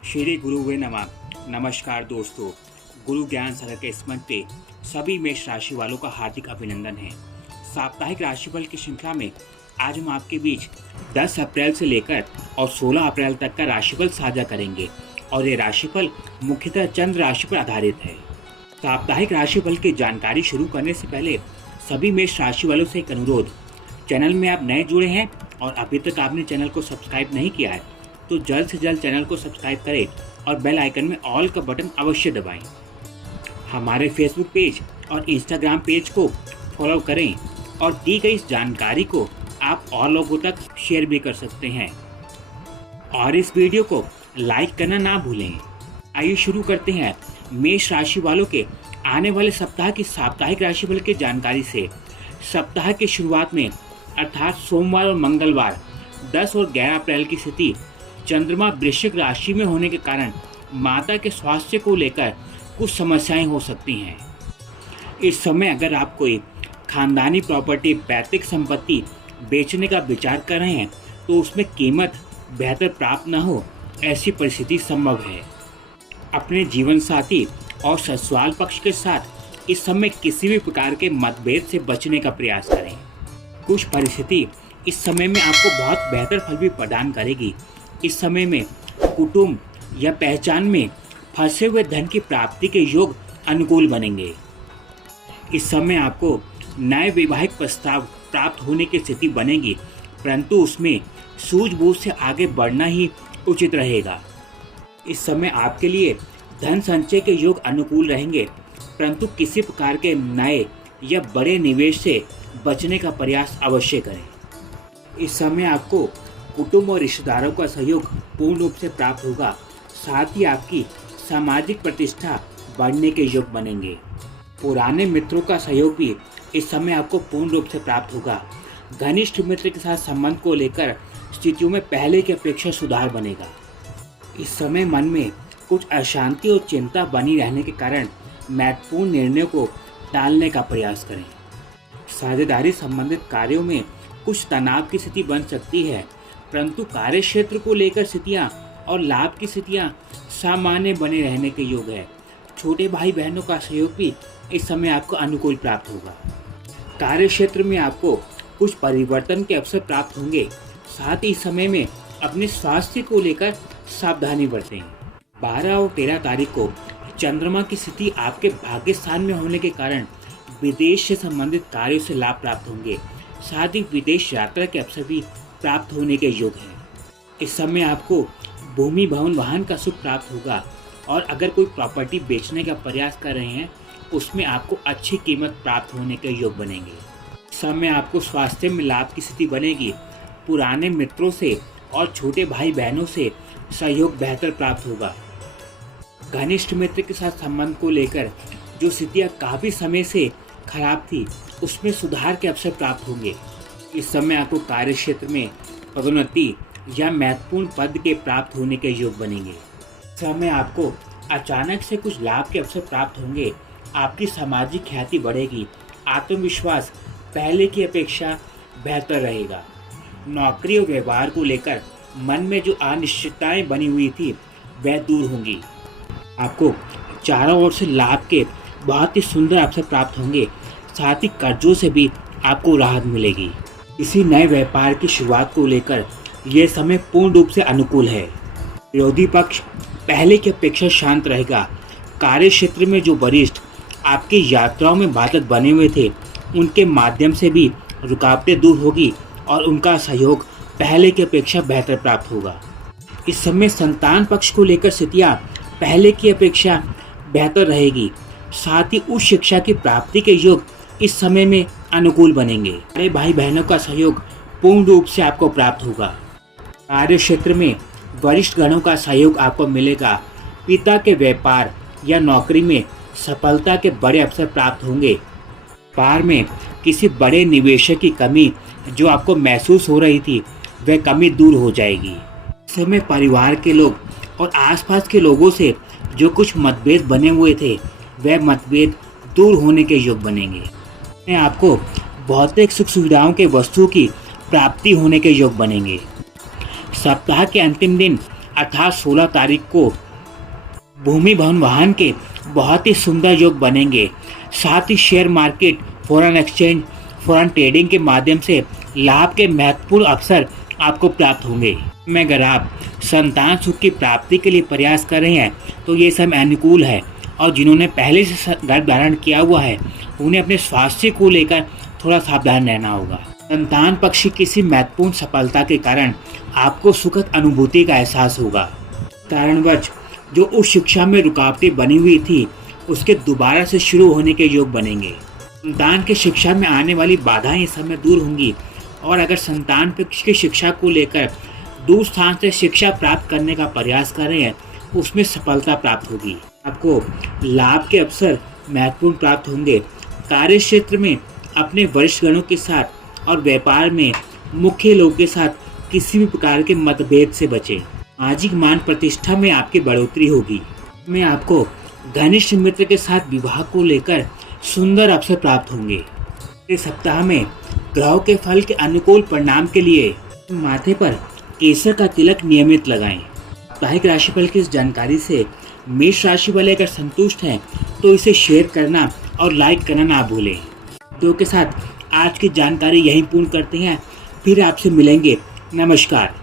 श्री गुरुवे नमः। नमस्कार दोस्तों, गुरु ज्ञान सागर के इस मंच पे सभी मेष राशि वालों का हार्दिक अभिनंदन है। साप्ताहिक राशिफल की श्रृंखला में आज हम आपके बीच 10 अप्रैल से लेकर और 16 अप्रैल तक का राशिफल साझा करेंगे और ये राशिफल मुख्यतः चंद्र राशि पर आधारित है। साप्ताहिक राशिफल की जानकारी शुरू करने से पहले सभी मेष राशि वालों से एक अनुरोध, चैनल में आप नए जुड़े हैं और अभी तक आपने चैनल को सब्सक्राइब नहीं किया है तो जल्द से जल्द चैनल को सब्सक्राइब करें और बेल आइकन में ऑल का बटन अवश्य दबाएं। हमारे फेसबुक पेज और इंस्टाग्राम पेज को फॉलो करें और दी गई इस जानकारी को आप और लोगों तक शेयर भी कर सकते हैं और इस वीडियो को लाइक करना ना भूलें। आइए शुरू करते हैं मेष राशि वालों के आने वाले सप्ताह की साप्ताहिक राशिफल की जानकारी से। सप्ताह की शुरुआत में अर्थात सोमवार और मंगलवार 10 और 11 अप्रैल की स्थिति चंद्रमा वृश्चिक राशि में होने के कारण माता के स्वास्थ्य को लेकर कुछ समस्याएं हो सकती हैं। इस समय अगर आप कोई खानदानी प्रॉपर्टी, पैतृक संपत्ति बेचने का विचार कर रहे हैं तो उसमें कीमत बेहतर प्राप्त न हो, ऐसी परिस्थिति संभव है। अपने जीवन साथी और ससुराल पक्ष के साथ इस समय किसी भी प्रकार के मतभेद से बचने का प्रयास करें। कुछ परिस्थिति इस समय में आपको बहुत बेहतर फल भी प्रदान करेगी। इस समय में कुटुंब या पहचान में फंसे हुए धन की प्राप्ति के योग अनुकूल बनेंगे। इस समय आपको नए वैवाहिक प्रस्ताव प्राप्त होने की स्थिति बनेगी, परंतु उसमें सूझबूझ से आगे बढ़ना ही उचित रहेगा। इस समय आपके लिए धन संचय के योग अनुकूल रहेंगे, परंतु किसी प्रकार के नए या बड़े निवेश से बचने का प्रयास अवश्य करें। इस समय आपको कुटुंब और रिश्तेदारों का सहयोग पूर्ण रूप से प्राप्त होगा, साथ ही आपकी सामाजिक प्रतिष्ठा बढ़ने के योग बनेंगे। पुराने मित्रों का सहयोग भी इस समय आपको पूर्ण रूप से प्राप्त होगा। घनिष्ठ मित्र के साथ संबंध को लेकर स्थितियों में पहले की अपेक्षा सुधार बनेगा। इस समय मन में कुछ अशांति और चिंता बनी रहने के कारण महत्वपूर्ण निर्णयों को टालने का प्रयास करें। साझेदारी संबंधित कार्यों में कुछ तनाव की स्थिति बन सकती है, परंतु कार्य क्षेत्र को लेकर स्थितियां और लाभ की स्थितियां सामान्य बने रहने के योग है। छोटे भाई बहनों का सहयोग भी इस समय आपको अनुकूल प्राप्त होगा। कार्य क्षेत्र में आपको कुछ परिवर्तन के अवसर प्राप्त होंगे, साथ ही इस समय में अपने स्वास्थ्य को लेकर सावधानी बरतें। 12 और 13 तारीख को चंद्रमा की स्थिति आपके भाग्य स्थान में होने के कारण विदेश से संबंधित कार्यों से लाभ प्राप्त होंगे, साथ ही विदेश यात्रा के अवसर भी प्राप्त होने के योग हैं। इस समय आपको भूमि, भवन, वाहन का सुख प्राप्त होगा और अगर कोई प्रॉपर्टी बेचने का प्रयास कर रहे हैं उसमें आपको अच्छी कीमत प्राप्त होने के योग बनेंगे। इस समय आपको स्वास्थ्य में लाभ की स्थिति बनेगी। पुराने मित्रों से और छोटे भाई बहनों से सहयोग बेहतर प्राप्त होगा। घनिष्ठ मित्र के साथ संबंध को लेकर जो स्थितियाँ काफ़ी समय से खराब थी उसमें सुधार के अवसर प्राप्त होंगे। इस समय आपको कार्य क्षेत्र में पदोन्नति या महत्वपूर्ण पद के प्राप्त होने के योग बनेंगे। इस समय आपको अचानक से कुछ लाभ के अवसर प्राप्त होंगे। आपकी सामाजिक ख्याति बढ़ेगी। आत्मविश्वास पहले की अपेक्षा बेहतर रहेगा। नौकरी और व्यवहार को लेकर मन में जो अनिश्चितताएं बनी हुई थी वह दूर होंगी। आपको चारों ओर से लाभ के बहुत ही सुंदर अवसर प्राप्त होंगे, साथ ही कर्जों से भी आपको राहत मिलेगी। इसी नए व्यापार की शुरुआत को लेकर यह समय पूर्ण रूप से अनुकूल है। विरोधी पक्ष पहले की अपेक्षा शांत रहेगा। कार्य क्षेत्र में जो वरिष्ठ आपकी यात्राओं में बाधक बने हुए थे उनके माध्यम से भी रुकावटें दूर होगी और उनका सहयोग पहले की अपेक्षा बेहतर प्राप्त होगा। इस समय संतान पक्ष को लेकर स्थितियाँ पहले की अपेक्षा बेहतर रहेगी, साथ ही उच्च शिक्षा की प्राप्ति के योग इस समय में अनुकूल बनेंगे। बड़े भाई बहनों का सहयोग पूर्ण रूप से आपको प्राप्त होगा। कार्य क्षेत्र में वरिष्ठ गणों का सहयोग आपको मिलेगा। पिता के व्यापार या नौकरी में सफलता के बड़े अवसर प्राप्त होंगे। व्यापार में किसी बड़े निवेशक की कमी जो आपको महसूस हो रही थी वह कमी दूर हो जाएगी। इस समय परिवार के लोग और आसपास के लोगों से जो कुछ मतभेद बने हुए थे वह मतभेद दूर होने के योग बनेंगे। आपको भौतिक सुख सुविधाओं के वस्तुओं की प्राप्ति होने के योग बनेंगे। सप्ताह के अंतिम दिन अर्थात 16 तारीख को भूमि भवन वाहन के बहुत ही सुंदर योग बनेंगे। साथ ही share market, foreign exchange, foreign trading के माध्यम से लाभ के महत्वपूर्ण अवसर आपको प्राप्त होंगे। में अगर आप संतान सुख की प्राप्ति के लिए प्रयास कर रहे हैं तो ये समय अनुकूल है, और जिन्होंने पहले से गर्भ धारण किया हुआ है उन्हें अपने स्वास्थ्य को लेकर थोड़ा सावधान रहना होगा। संतान पक्ष की किसी महत्वपूर्ण सफलता के कारण आपको सुखद अनुभूति का एहसास होगा। कारणवश जो उस शिक्षा में रुकावटें बनी हुई थी उसके दोबारा से शुरू होने के योग बनेंगे। संतान की शिक्षा में आने वाली बाधाएं इस समय दूर होंगी, और अगर संतान पक्ष की शिक्षा को लेकर दूर स्थान से शिक्षा प्राप्त करने का प्रयास कर रहे हैं उसमें सफलता प्राप्त होगी। आपको लाभ के अवसर महत्वपूर्ण प्राप्त होंगे। कार्य क्षेत्र में अपने वरिष्ठ गणों के साथ और व्यापार में मुख्य लोगों के साथ किसी भी प्रकार के मतभेद से बचें। सामाजिक मान प्रतिष्ठा में आपकी बढ़ोतरी होगी। में आपको घनिष्ठ मित्र के साथ विवाह को लेकर सुंदर अवसर प्राप्त होंगे। इस सप्ताह में ग्रहों के फल के अनुकूल परिणाम के लिए माथे पर केसर का तिलक नियमित लगाएं। साप्ताहिक राशिफल की इस जानकारी से मेष राशि वाले अगर संतुष्ट हैं तो इसे शेयर करना और लाइक करना ना भूलें। तो के साथ आज की जानकारी यहीं पूर्ण करते हैं, फिर आपसे मिलेंगे। नमस्कार।